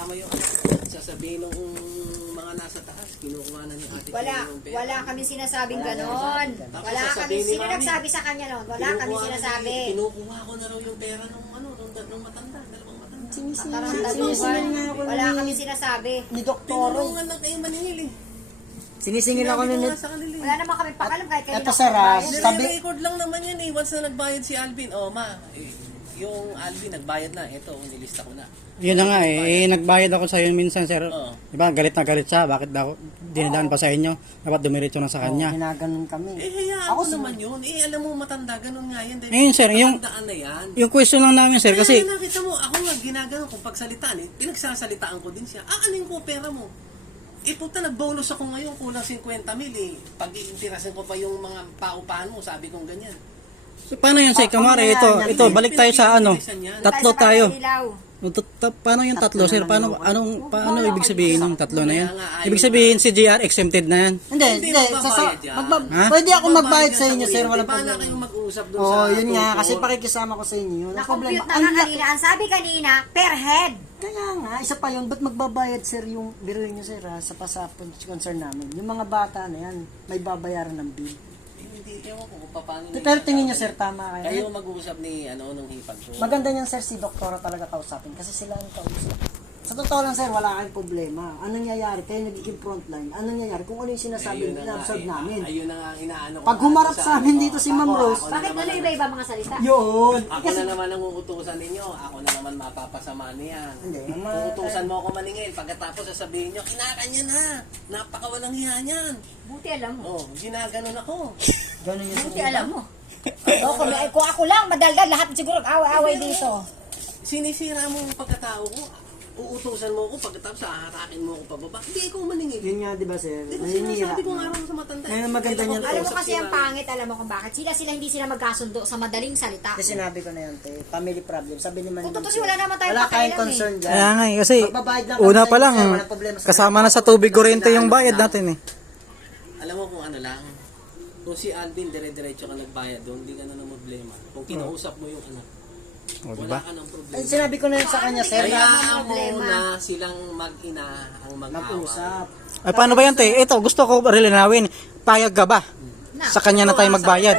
madama yung sasabihin ng mga nasa taas, kinukuha na ni ate yung pera. Wala kami sinasabing ganon. Wala kami, sino nagsabi sa kanya nun? Wala kami sinasabi. Kinukuha ko na raw yung pera nung matanda, dalawang matanda. Sinisingil nga ako. Wala kami sinasabi. Ni Doktor. Tinulungan lang kayo maningil eh. Sinisingil ako ni Wala naman kami pakalam kahit kayo. Ito sir, Nire-record lang naman yan eh. Once na nagbayad si Alvin, yung Alvin nagbayad na. Ito, nilista ko na. Yun na nga eh, nagbayad ako sa iyo minsan sir. Oo. Diba, galit na galit siya. Bakit daw dinadaan pa sa inyo? Dapat dumiretso na sa kanya. ginaganon kami. Hayaan ko naman yun. Alam mo matanda, ganun nga yan. Ngayon sir, matandaan na yan. yung question lang namin sir, kasi Nakita mo, ako nga ginagano kung pagsalitaan pinagsasalitaan ko din siya. Aanin ko pera mo. Puta, nag-bonus ako ngayon, kulang 50 mil eh. Pag-iintirasin ko pa yung mga paupahan mo, sabi kong ganyan. so, paano yun sir? Kamari, ito, balik tayo sa tatlo tayo. Paano yung tatlo sir? Paano ibig sabihin ng tatlo na yan? Ibig sabihin si JR exempted na yan. Hindi. Pwede ako magbayad sa inyo sir, walang Paano problema. kayong mag-uusap doon Oo, sa yun nga, tukod? kasi pakikisama ko sa inyo. Ang problema, Na-compute na nga kanina. Ang sabi kanina, per head. kaya nga, isa pa yun, ba't magbabayad sir yung biruin nyo sir ha, sa pasapon concern namin. Yung mga bata na yan, may babayaran ng bill. Hindi, ewan ko kung paano. Pero tingin nyo sir, tama Kayo kayo. mag-uusap ni nung hipag ko. Maganda niyan sir, si doktora talaga kausapin kasi sila ang kausap. Sa totoo lang sir, wala kayong problema. Anong nangyayari? Kayo nagiging frontline. Anong nangyayari? Kung ano yung sinasabi, ina-absorb namin. Ayun na nga inaano ko. Pag humarap sa amin dito si Ma'am Rose, Bakit ano iba-iba mga salita? yun. Ako na naman ang uutusan ninyo. Ako na naman mapapasama niyan. Hindi, Uutusan mo ako maningil. Pagkatapos sasabihin nyo, kinakanya na. Napakawalang hiya niyan. Buti alam mo. Oh, ginaganon ako. Ganun yung Buti alam mo. Kung ako lang, madaldal, lahat siguro away-away dito. Sinisira mo ang pagkatao ko. Uutusan mo ako pagkatapos haharakin mo ako pababa. Hindi ikaw maningil. Yun nga, di ba sir? Di ba Naninira. sinasabi ko nga raw sa matanda. Ngayon maganda niyan. Alam mo kasi ang pangit, alam mo kung bakit. Hindi sila magkasundo sa madaling salita. Kasi sinabi ko na yun, te. Family problem. Sabi ni Manny. Kung totoo wala naman tayong Wala kayong pakialam concern dyan. Kaya nga kasi Magbabayad lang una kami pa sa lang, inyo, sir. Walang problema sa kasama na sa tubig kurente yung bayad natin eh. Alam mo kung ano lang. Kung si Alvin dire-diretso ka nagbayad doon, hindi ka na ng problema. Kung kinausap mo yung anak, O, wala diba? ka ng problema. Ay, sinabi ko na yun sa kanya, sir. Kaya problema. mo na silang mag-ina ang Mag-usap. Ay, paano ba yan te? Ito, gusto ko rilinawin. Payag ka ba? Sa kanya na tayo magbayad.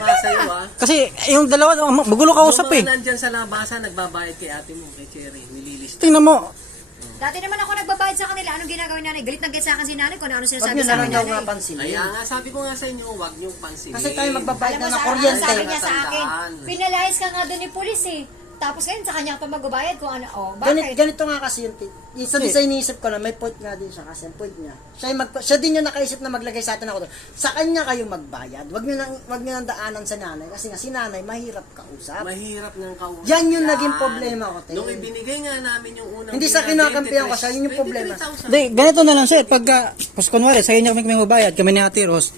Kasi yung dalawa, magulo ka usap eh. Yung mga nandyan sa labasan, nagbabayad kay ate mo, kay Cherry, nililista. Tingnan mo, Dati naman ako nagbabayad sa kanila. Anong ginagawa ni nanay? Galit na galit sa akin si nanay kung ano Huwag sinasabi nyo sa na akin lang daw nanay. nga pansinin. Kaya nga, sabi ko nga sa inyo, huwag niyong pansinin. Kasi tayo magbabayad Alam mo na ng sa kuryente. sabi niya sa akin, Matandaan. pinalayas ka nga doon ni pulis eh. Tapos ngayon sa kanya ka pa magbabayad kung ano. Oh, bakit? Ganito nga kasi yung isa din sa iniisip ko na may point nga din siya kasi ang point niya. Siya din yung nakaisip na maglagay sa atin ako doon. Sa kanya kayo magbayad. Wag niyo nang daanan sa nanay kasi nga si nanay mahirap kausap. Mahirap ng kausap. Yan yung naging problema ko, te. Nung ibinigay nga namin yung unang Hindi sa kinakampihan ko siya, yun yung problema. 23,000. Hindi, ganito na lang sir. Pagka, kunwari, sa inyo kami magbayad, kami ni Ate Ros,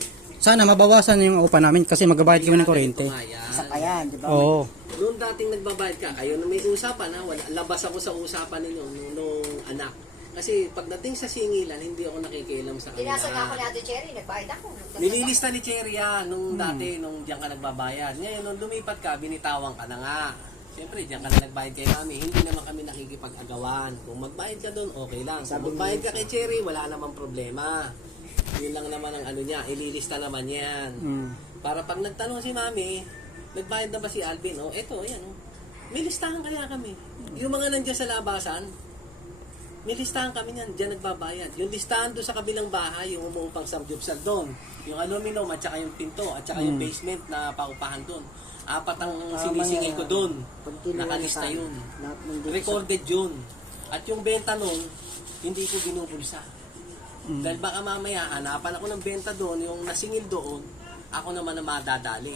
sana mabawasan yung upa namin kasi magbabayad kami ng kuryente. Isa pa yan, di ba? Oo. Noong dating nagbabayad ka, kayo na may usapan ha, labas ako sa usapan ninyo nung anak. Kasi pagdating sa singilan, hindi ako nakikialam sa kanila. Dinasa nga ako ni Ate Cherry, nagbayad ako. Nililista ni Cherry nung dati, nung diyan ka nagbabayad. Ngayon, nung lumipat ka, binitawan ka na nga. Siyempre, diyan ka na nagbayad kay kami. Hindi naman kami nakikipag-agawan. Kung magbayad ka doon, okay lang. Kung magbayad ka kay Cherry, wala namang problema. Yun lang naman ang ano niya, ililista naman yan. Para pag nagtanong si Mami, nagbayad na ba si Alvin? O, eto, yan. May listahan kaya kami. Yung mga nandiyan sa labasan, may listahan kami yan, diyan nagbabayad. Yung listahan doon sa kabilang bahay, yung umuupang samgyupsal doon, yung aluminum at saka yung pinto, at saka yung basement na paupahan doon. 4 ang sinisingil ko doon. Nakalista yun. Recorded yun. At yung benta nun, hindi ko binubulsa. Dahil baka mamaya, hanapan ako ng benta doon, yung nasingil doon, ako naman ang madadali.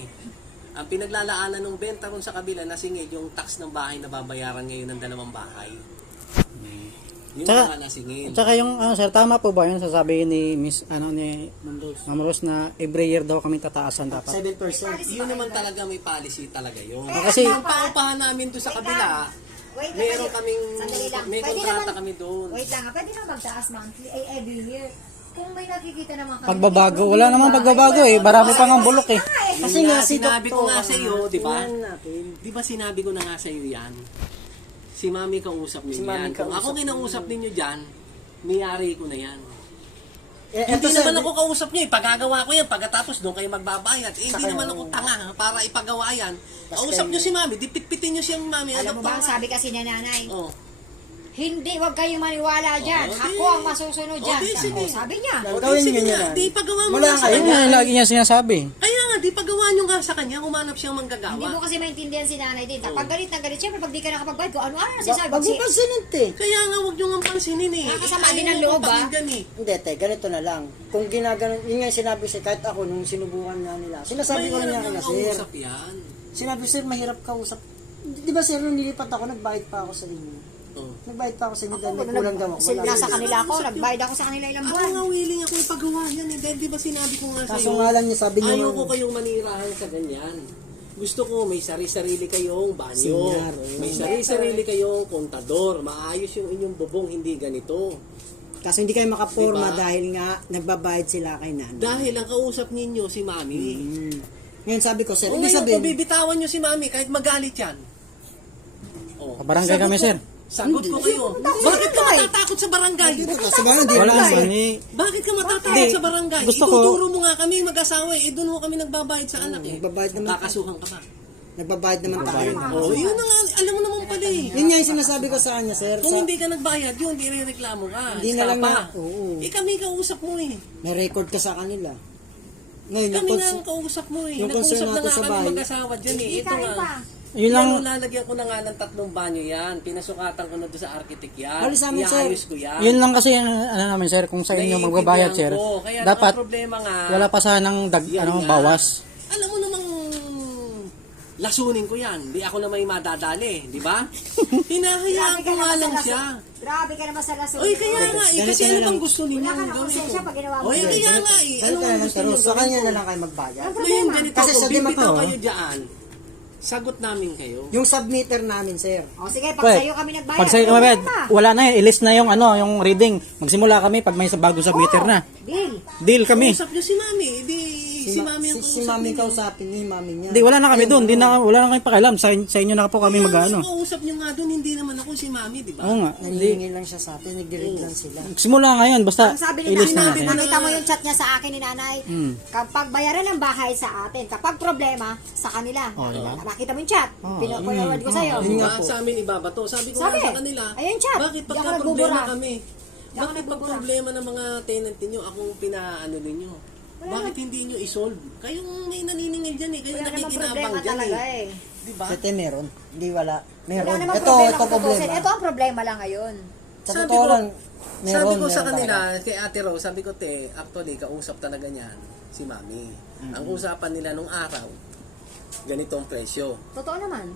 Ang pinaglalaanan ng benta ron sa kabila, nasingil yung tax ng bahay na babayaran ngayon ng 2 bahay. Yung mga nasingil. Tsaka yung, sir, tama po ba yun sasabihin ni Miss, ni Ma'am Rose na every year daw kami tataasan dapat? 7%. Yun naman talaga, may policy talaga yun. Kasi- yung paupahan namin doon sa kabila, meron kaming, Sandali lang. may Pwede kontrata naman- kami doon. Wait lang, pwede naman magtaas monthly, every year. Kung may nakikita naman kami. Pagbabago, wala namang pagbabago eh. Marami pa ng bulok eh. Kasi nga si sinabi ko doktor, nga sa iyo, di ba? tingnan natin. Di ba sinabi ko na nga sa iyo yan? Si Mami kausap Si ninyo Mami yan. Kung ako kausap kinausap ninyo dyan, niyari ko na yan. Eto, Hindi sir, naman ako kausap nyo eh. Pagkagawa ko yan, pagkatapos doon kayo magbabayad. Eh, hindi Saka naman yung- ako tanga para ipagawa yan. Basta Kausap yung- nyo si Mami, dipit-pitin nyo siyang Mami. Alam mo ba, ang sabi kasi ni nanay, Oh. hindi, wag kayong maniwala dyan. Oo, Ako di. ang masusunod dyan. di, sige. Sabi niya. Gagawin Gawin nyo sige yan. nga, di pagawa mo Mula nga sa ngayon. Ayun kanya. nga, lagi niya sinasabi. Kaya nga, di pagawa nyo nga sa kanya, humanap siyang Hindi mo manggagawa. kasi maintindihan si nanay din. Kapag galit na galit, syempre pag di ka nakapagbayad ko, ano-ano na sinasabi. Wag mo pansinin, te. Kaya nga, huwag nyo nga pansinin eh. Nakakasama Ayaw din mo ang loob, kong pakinggan eh. Hindi, te, ganito na lang. Kung ginaganon, yun nga yung sinabi sir, kahit ako nung sinubukan nga nila. Sinasabi ko rin Mahirap nga nang na sir. kausap yan. Sinabi sir, mahirap kausap. Di ba sir, nung nilipat ako, nagbayad pa ako sa inyo. Oh. Nagbayad pa ako sa inyo dahil may kulang daw ako. Sila Wala. nasa kanila ako, nagbayad ako sa kanila ilang Ako buwan. nga willing ako ipagawa yan eh. Dahil di ba sinabi ko nga Kaso sa'yo, nga lang niya, sabi niyo, ayaw ko kayong manirahan sa ganyan. Gusto ko may sarili kayong banyo. Sinyar, May sarili kayong kontador. Maayos yung inyong bubong, hindi ganito. Kaso hindi kayo makaporma Diba? dahil nga nagbabayad sila kay nanay. Dahil ang kausap ninyo si Mami. Ngayon sabi ko, sir, Kung ibig ngayon sabihin, ko bibitawan nyo si Mami kahit magalit yan. Oh. Barangay Sagot kami, ko- sir. Sagot ko kayo. Bakit ka matatakot sa barangay? sa bahay, di Wala ba? naman eh. Bakit ka matatakot Hindi. sa barangay? Gusto ko- Ituturo mo nga kami mag-asawa eh. Doon mo kami nagbabayad sa anak eh. nagbabayad naman. Kakasuhan ka pa. Nagbabayad naman tayo. Oh, yun na nga. Alam mo naman pala eh. Yun nga yung sinasabi ko sa kanya, sir. Kung Sa, hindi ka nagbayad, yun, reklamo ka. Hindi na lang Stapa. na- oo. Eh kami kausap mo eh. may record ka sa kanila. Ngayon, Kami yung nga ang kausap mo eh. yung concern Nag-usap na natin nga sa kami bahay. mag-asawa dyan eh. Hindi Ito ka rin nga. pa. Yun lang, Yan, lalagyan ko na nga ng 3 banyo yan. Pinasukatan ko na doon sa architect yan. Bali sa amin, sir. Iayos ko yan. yun lang kasi ano namin sir, kung sa inyo magbabayad sir, Naiintindihan ko. Kaya dapat ang problema nga, wala pa sanang yan nga. bawas. Alam mo namang lasunin ko yan. Di ako na may madadali. Di ba? Hinahayaan ko nga lang siya. Grabe ka naman sa laso. Oy, kaya nga eh. Kasi ano bang gusto ninyo Wala ka na gawin konsensya ko? pag ginawa mo. Oy, kaya nga eh. Ano Ganito na bang lang, gusto pero ninyo sa gawin kanya ko? na lang kayo magbayad. Ngayon, ganito Kasi ako. sa di Bibitaw mata, kayo dyan. Sagot namin kayo. Yung submitter namin, sir. O sige, pag Pwede. sa'yo kami nagbayad. Pag sa'yo ano kumabed, problema? wala na yun, ilis na yung yung reading. Magsimula kami pag may bago submitter na. Deal. Deal kami. Kausap niyo si Mami. Di, si Mami ang si Mami kausapin niya, yung Mami niya. Hindi, wala na kami doon. Wala na kami pakialam. Sa inyo na po kami mag-ano. Kausap niyo nga doon, hindi naman ako si Mami, di ba? Oo nga. Nangihingi lang siya sa atin, nagdirect lang sila. Simula ngayon, basta Ang sabi ni ilis na nanay, natin. nakita mo yung chat niya sa akin ni nanay. Kapag bayaran ng bahay sa atin, kapag problema, sa kanila. Oh, diba? Nakita mo yung chat. Pinapalawad ko sa'yo. Di ba? Sa amin ibabato. Sabi ko Sabi, nga sa kanila, ayun, chat. bakit Di ako pagka problema nagbubura. kami? Di ako Bakit pag nagbubura. problema ng mga tenant ninyo, akong pinaano ninyo? Bakit hindi nyo isolve? Kayong may naniningil dyan eh. Kayo Wala namang nakikinabang problema dyan talaga eh. eh. Di ba? Ito meron. Hindi wala. Meron. Wala namang Ito problema kung problema. tutusin. Ito ang problema lang ngayon. Sa Sabi totoo ko- lang, meron. Sabi ko sa meron kanila, talaga. kay Ate Rose, sabi ko, actually, kausap talaga niyan si Mami. Ang usapan nila nung araw, ganitong presyo. Totoo naman.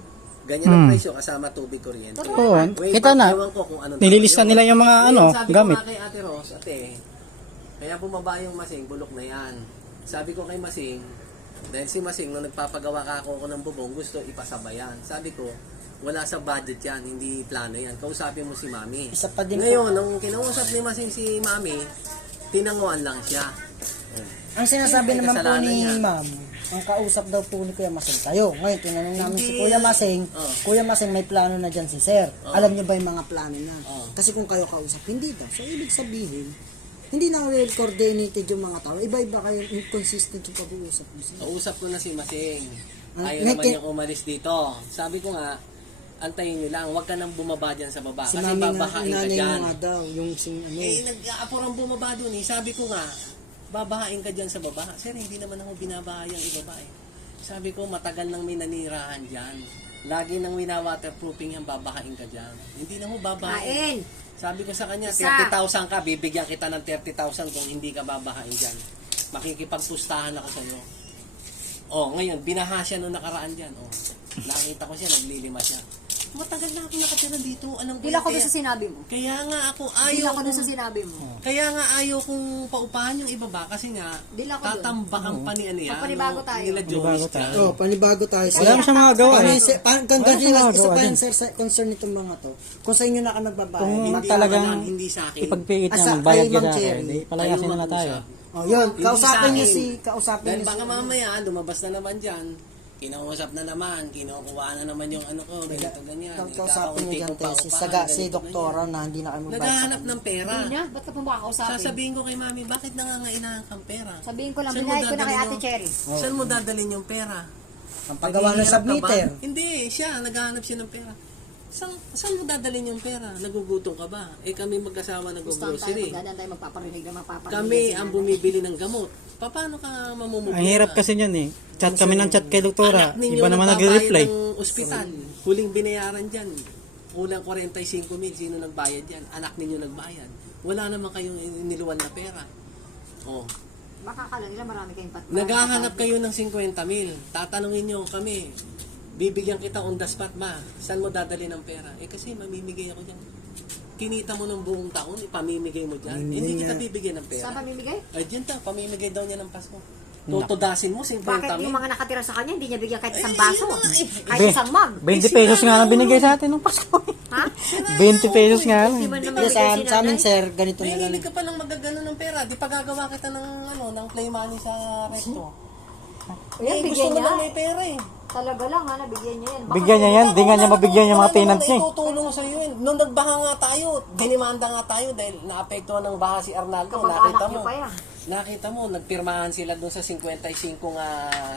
Ganyan ang presyo kasama tubig, kuryente. Oo, Wait, kita na. ewan ko kung anong Nililista tawag nila yun. yung mga Ngayon, sabi gamit. ko nga kay Ate Rose, kaya bumaba yung Masing, bulok na yan. Sabi ko kay Masing, dahil si Masing, nung nagpapagawa ka ako ng bubong, gusto ipasabayan. Sabi ko, wala sa budget yan, hindi plano yan. Kausapin mo si Mami. Isa pa din po. Ngayon, nung kinausap ni Masing si Mami, tinanguan lang siya. Ang sinasabi May naman po kasalanan ni niya. ma'am, ang kausap daw po ni Kuya Masing tayo. Ngayon, tinanong namin si Hindi. Kuya Masing, Oh. Kuya Masing, may plano na dyan si Sir. Alam niyo ba yung mga plano niya? Oh. Kasi kung kayo kausap, hindi daw. So, ibig sabihin, hindi na well coordinated yung mga tao. Iba-iba kayo, inconsistent yung pag-uusap niyo. sir. Kausap ko na si Masing. Ah, Ayaw naman naki- niyang umalis dito. Sabi ko nga, antayin niyo lang, huwag ka nang bumaba dyan sa baba. Si Kasi Mami nga, babahain ka nanay dyan. mo nga daw, yung Nag-aaporang bumaba dun eh. Sabi ko nga, babahain ka dyan sa baba. Sir, hindi naman ako binabahay ang ibaba eh. Sabi ko, matagal nang may nanirahan dyan. Lagi nang wina-waterproofing yan, babahain ka dyan. Hindi na mo babahain. Kain. Sabi ko sa kanya, Isa. 30,000 ka, bibigyan kita ng 30,000 kung hindi ka babahain dyan. Makikipagpustahan ako sa'yo. Oh, ngayon, binaha siya nung nakaraan dyan. Oh, nakita ko siya, naglilima siya. Matagal na ako nakatira dito. Alam ko Deal ako kaya- doon sa sinabi mo. Kaya nga ako Deal ayaw ako doon sa kong- sinabi mo. kaya nga ayaw kong paupahan yung ibaba kasi nga Deal ako doon. tatambakan pa ni ano yan. Papanibago no, tayo. Nila Panibago Joyce tayo. dyan. Oh, panibago tayo. Wala mo siya mga gawa eh. Ganda Wala siya mga isa gawa pa din. yan, sir, sa concern nitong mga to. Kung sa inyo na ka nagbabayad, Kung Hindi talagang naman, hindi sa akin. ipagpiit Asa, niya, bayad kay ka Ma'am sa akin. Cherry. Di, palayasin na tayo. mag-usap. oh, yun, Hindi kausapin sa niyo akin. kausapin Dahil niyo baka si, mamaya, lumabas na naman dyan. kinausap na naman, kinukuha na naman yung ano ko, ganito, ganyan. Kausapin niyo dyan, te, si doktora na hindi na kami Naghahanap ng pera. Hindi na, ba't ka pa makakausapin? Sasabihin ko kay mami, bakit nangangailangan kang pera? Sabihin ko lang, Saan mo binayad ko na kay dadalhin Ate yung- Cherry. Saan mo dadalhin yung pera? Ang paggawa ng Naghihirap ka submitter. ba? Hindi, siya, naghahanap siya ng pera. Saan mo dadalhin yung pera? Nagugutom ka ba? Eh kami mag-asawa Gusto tayo, nag-grocery. magdadaan tayo magpaparinig na mapaparinig. Kami ang bumibili ng gamot. Paano ka mamumugyan? Ang hirap kasi yun eh. Chat kami ng chat kay doktora. Anak ninyo Iba naman nagbabayad nagre-reply. ng ospital. Huling binayaran dyan. Kulang 45,000. Sino nagbayad yan? Anak ninyo nagbayad. Wala naman kayong iniluwan na pera. Oh. Baka kala nila marami kayong pat. Naghahanap kayo ng 50,000. Tatanungin nyo kami. Bibigyan kita on the spot, ma. Saan mo dadali ng pera? Eh kasi mamimigay ako dyan. Kinita mo ng buong taon, ipamimigay mo dyan. Hindi kita bibigyan ng Saan pera. pamimigay? Ay, dyan ta. Pamimigay daw niya ng Pasko. Tutudasin mo, 50,000. Bakit yung mga nakatira sa kanya, hindi niya bigyan kahit isang Eh, baso? yun na nga eh. Kahit isang mug? 20 pesos nga lang binigay sa atin nung Pasko. Ha? 20 pesos nga lang. Hindi man naman Kaya bigay si sa amin, nanay. sir, ganito May na lang. hindi ka pa lang magagano ng pera. Di pagagawa kita ng play money sa resto. Ayan, Eh, gusto bigyan mo niya. lang may pera eh. Talaga lang, ha, nabigyan niya yan. Baka Bigyan niya yan. Di nga niya mabigyan yung mga tenants niya. Itutulong sa iyo yun. Nung nagbaha nga tayo, dinimanda nga tayo dahil naapektuhan ng baha si Arnaldo. Kapag Nakita anak mo. niyo pa yan. Nakita mo, nagpirmahan sila doon sa 55 nga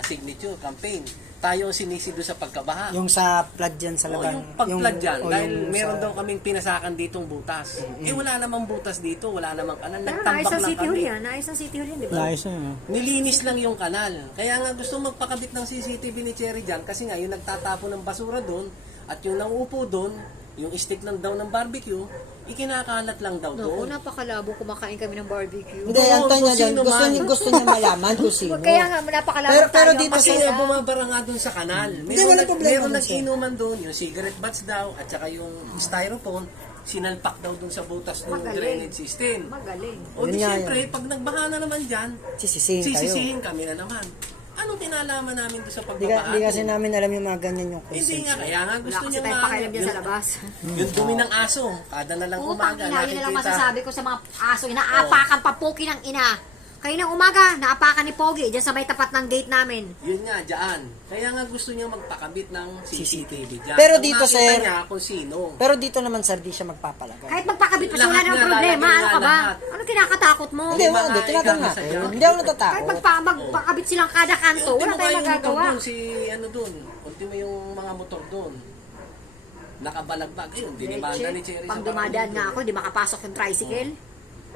signature campaign. Tayo sinisi doon sa pagkabaha. Yung sa flood dyan sa O, laban. yung pag-flood dyan, o dahil yung meron sa- daw kaming pinasakan ditong butas. Eh wala namang butas dito, wala namang kanal. Pero naayos Nagtambak ang lang City Hall kami. yan. Naayos ang City Hall yan, di ba? Nice eh. Nilinis lang yung kanal. Kaya nga gusto magpakabit ng CCTV ni Cherry dyan kasi nga yung nagtatapon ng basura doon at yung nauupo doon, yung stick lang daw ng barbecue, ikinakalat lang daw Naku, doon. napakalabo kumakain kami ng barbecue. Hindi, Oo, antay niya kung dyan. sino Gusto man. niya, gusto niya malaman kung sino. Kaya nga, napakalabo Pero tayo. dito Kasi sa- nga bumabara nga doon sa kanal. walang problema Meron dun, sir. nag-inuman doon, yung cigarette butts daw, at saka yung styrofoam, sinalpak daw doon sa butas ng Magaling. drainage system. Magaling. O di Yun nga syempre, pag nagbaha na naman dyan, Sisisihin tayo. sisisihin kami na naman. Anong kinalaman namin doon sa Di pagbabaha? kasi namin alam yung mga ganyan yung Hindi concept. nga, kaya nga Wala gusto kasi niya tayong pakialam dyan sa labas. Yung dumi ng aso, kada na lang Oo, umaga, pang ina, yun na lang nakikita. masasabi ko sa mga aso. Inaapakan papuki ng ina. Kayo ng umaga, naapakan ni Pogi dyan sa may tapat ng gate namin. Yun nga, dyan. Kaya nga gusto niya magpakabit ng CCTV dyan. Pero Ang dito, nakita sir, niya kung sino. Pero dito naman, sir, di siya magpapalagay. Kahit magpakabit pa siya, wala Lahat nang na, problema. lalagyan Ano ka nga ba? lahat. Ano kinakatakot mo? Hindi, mga hindi, tinatanong ikan natin. sa dyan. Hindi ako Kahit natatakot. magpakabit silang kada kanto, wala tayong magagawa. Doon, si ano doon, ultimo yung mga motor doon. Nakabalagbag. Ayun, dinimanda ni Cherry Pag sa dumadaan barangay nga doon. ako, di makapasok yung tricycle.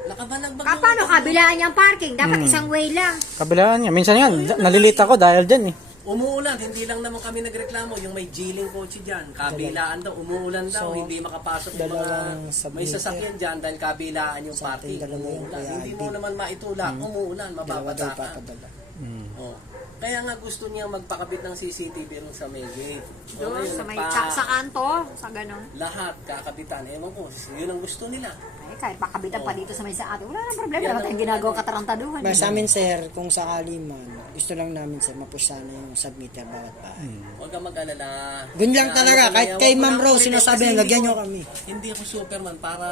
Nakabalagbag. Paano kabilaan niya ang parking? Dapat isang way lang. Kabilaan niya. Minsan nga, nalilita ako dahil dyan eh. Umuulan, hindi lang naman kami nagreklamo. Yung may G-Link kotse dyan, kabilaan daw, umuulan daw, So, hindi makapasok yung mga dalawang may submitter. sasakyan dyan dahil kabilaan yung Sa parking. ating dalawa yung Umuulan. kaya Hindi mo ID. naman maitulak, umuulan, Dalawa daw mababata ka. papadala. Oh. Kaya nga gusto niya magpakabit ng CCTV rin sa may gate. O, Doon, ngayon, sa may pa- sa kanto, sa ganon. lahat kakabitan. Ewan ko, yun ang gusto nila. Ay, kahit pakabitan pa dito sa may sa atin, wala nang problema. Yan Wala tayong ang- ginagawa katarantaduhan. Ba, sa amin, sir, kung sakali man, gusto lang namin, sir, mapush sana yung submitter bawat bahay. Huwag kang mag-alala. Ganun lang Kaya talaga, ano kahit kaya, kay huwag mo Ma'am na Rose, ulitin sinasabi kasi niya, hindi lagyan ko- niyo kami. Hindi ako Superman para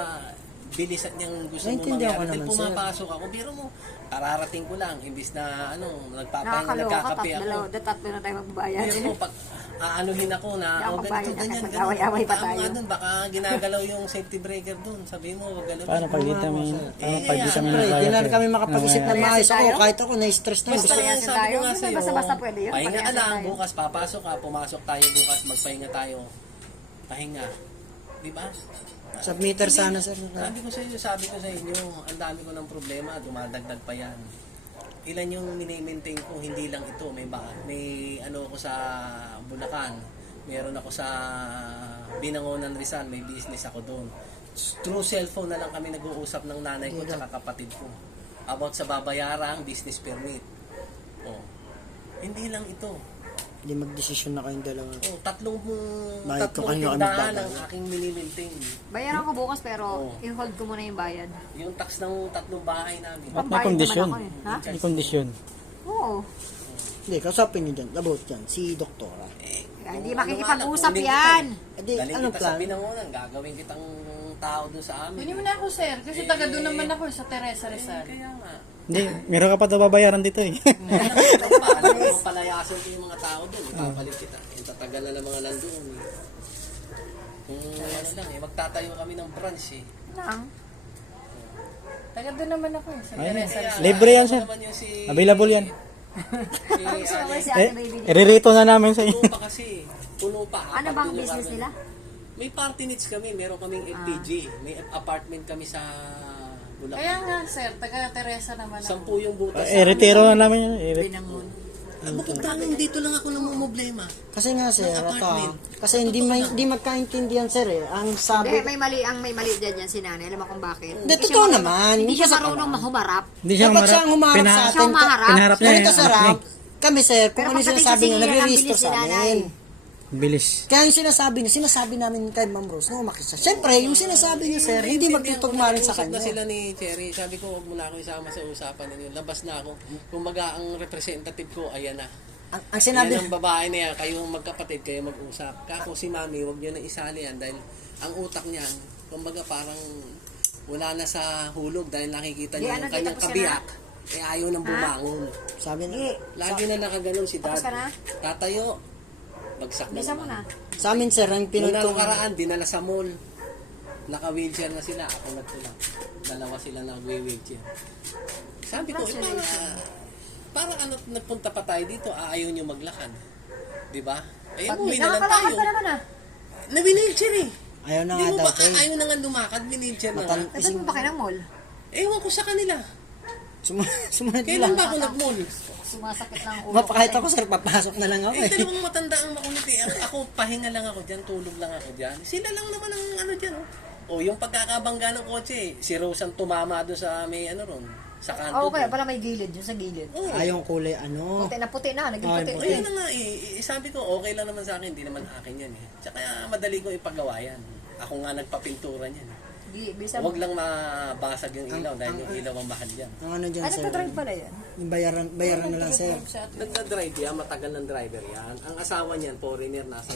bilisan niyang gusto mo Naintindihan ko mangyari. Dahil naman, sir. pumapasok ako, pero mo, kararating ko lang, imbis na nagpapahinga, Nakakaloka, nagkakape ako. tatlo na tayo magbabayad. Pero mo, pag aanuhin ako na, Hindi ako ganito, magbayad, ganyan, kasi ganyan. mag-away-away pa Tama tayo. nga dun, baka ginagalaw yung safety breaker dun. Sabi mo, wag galaw. Paano pag dito may... Paano pag dito may Siyempre, nagbayad, di na sir? kami makapag-isip na Parehasin maayos ako. tayo? Kahit ako, na-stress na. Basta Gusto yan, Parehasin sabi ko tayo? nga Di ba sa'yo, basta-basta pwede yun? pahinga ka Parehasin lang, tayo. bukas papasok ka, pumasok tayo bukas, magpahinga tayo. Pahinga. Di ba? submitter sana, sir. Sabi ko sa inyo, ang dami ko ng problema, dumadagdag pa yan. Ilan yung mini-maintain ko, hindi lang ito, may ano ako sa Bulacan, meron ako sa Binangonan Rizal, may business ako doon. Through cellphone na lang kami nag-uusap ng nanay ko at kapatid ko about sa babayarang business permit. Oh. Hindi lang ito. Hindi mag-desisyon na kayong dalawa. Oh, tatlong Bakit ko kayo tindahan magbabayad? ang aking mini-maintain. Bayaran ko bukas pero Oo. i-hold ko muna yung bayad. Yung tax ng tatlong bahay namin. Ba't may Pambayad kondisyon? naman ako eh. Ha? May kondisyon. Oo. Hindi, kausapin niyo dyan. About yan. Si doktora. Hindi Kung makikipag-usap kunin yan. kita Edi, Daling anong kita sa plan? Binangonan, gagawin kitang tao doon sa amin. Kunin mo na ako, sir. Kasi taga doon naman ako sa Teresa Rizal. Kaya nga. Hindi, meron ka pa nababayaran dito eh. Alam mo, palayasin ko yung mga tao doon. Ipapalit kita. Yung tatagal na ng mga nandoon. Kung ano lang magtatayo kami ng branch eh. Lang. Taga doon naman ako sa Ayun. Teresa Rizal. Libre yan, Ano sir. naman yung si... Available yan. Si Ali. Si Ate Baby. Iririto na namin sa inyo. Puno pa kasi. Puno pa. Ano Apat bang doon yung business kami. nila? May party needs kami. Meron kaming LPG. May apartment kami sa Bulacan. Kaya nga, sir. Taga Teresa naman ako. 10 yung butas. Retiro na namin yun. Binangon. Bukod tanong, dito lang ako namumblema. Kasi nga sir, apartment. kasi hindi magkaintindihan sir eh. Ang Hindi, sabi, may mali dyan yan si nanay. Alam mo kung bakit? Hindi, totoo naman. Hindi siya Hindi sa marunong mahumarap. Hindi siya dapat siya ang humarap sa Siya atin. humaharap. Pinaharap niya Ganito yung sir, anak niya. kami sir, kung Pero ano yung pagdating sinasabi kasi niya, yan, ang nagre-register bilis sa ni nanay. amin. Bilis. Kaya yung sinasabi namin kay Ma'am Rose nung umakit siya. Siyempre, yung sinasabi niya sir, hindi magtutugma rin sa Nag-usap na kanya. sila ni Cherry. Sabi ko, huwag mo na ako isama sa usapan ninyo. Labas na ako. Kumbaga, ang representative ko, ayan na. Ang sinabi, Yan ang babae na yan. Kayong magkapatid, kayo mag-usap. Kako si Mami, huwag nyo na isali yan. Dahil ang utak niyan, kumbaga parang wala na sa hulog. Dahil nakikita niya Ano, yung kanyang tapos ka kabiyak. Eh ayaw nang bumangon. sabi niya, Lagi na nakaganon si Dad. Tapos ka na? Tatayo. Bagsak na Bisa mo naman. na. sa amin sir, ang Nung pinunto nakaraan, dinala sa mall. Naka-wheelchair na sila. Ako nagtulak. Dalawa sila nag-wheelchair. Sabi ko, para ano, nagpunta pa tayo dito, ayaw nyo maglakad. Di ba? Eh, umuwi na lang Nakakalakad tayo. pa naman ah. Na-wheelchair eh. ayaw na Di nga mo daw ba, eh. ayaw na nga lumakad, wheelchair na nga. Eh, ba't mo ba kayo ng mall? Ewan ko sa kanila. Sumunod Kailan lang. ba ako nag-mall? Sumasakit lang ang ulo. Mapakahit ako sir, papasok na lang ako Eh, eh. dalawang matanda ang makulit eh. Ako, pahinga lang ako dyan, tulog lang ako dyan. Sila lang naman ang ano dyan, oh. O, yung pagkakabangga ng kotse, si Rose ang tumama doon sa may ano ron, sa kanto. Oo, kaya doon. pala may gilid, yun sa gilid. Oo. Ayong kulay ano. Puti na, naging Ay, puti. puti. Ayun na nga eh. Sabi ko, okay lang naman sa akin, hindi naman akin yan eh. Tsaka madali ko ipagawa yan. Ako nga nagpapintura niyan. Bisa mo. Huwag lang mabasag yung ilaw dahil yung ilaw ang mahal yan. Ang ano dyan Ay, sir. nagpa-drive pala yan. Yung bayaran na lang sir. Nagda-drive yan, matagal ng driver yan. Ang asawa niyan, foreigner, nasa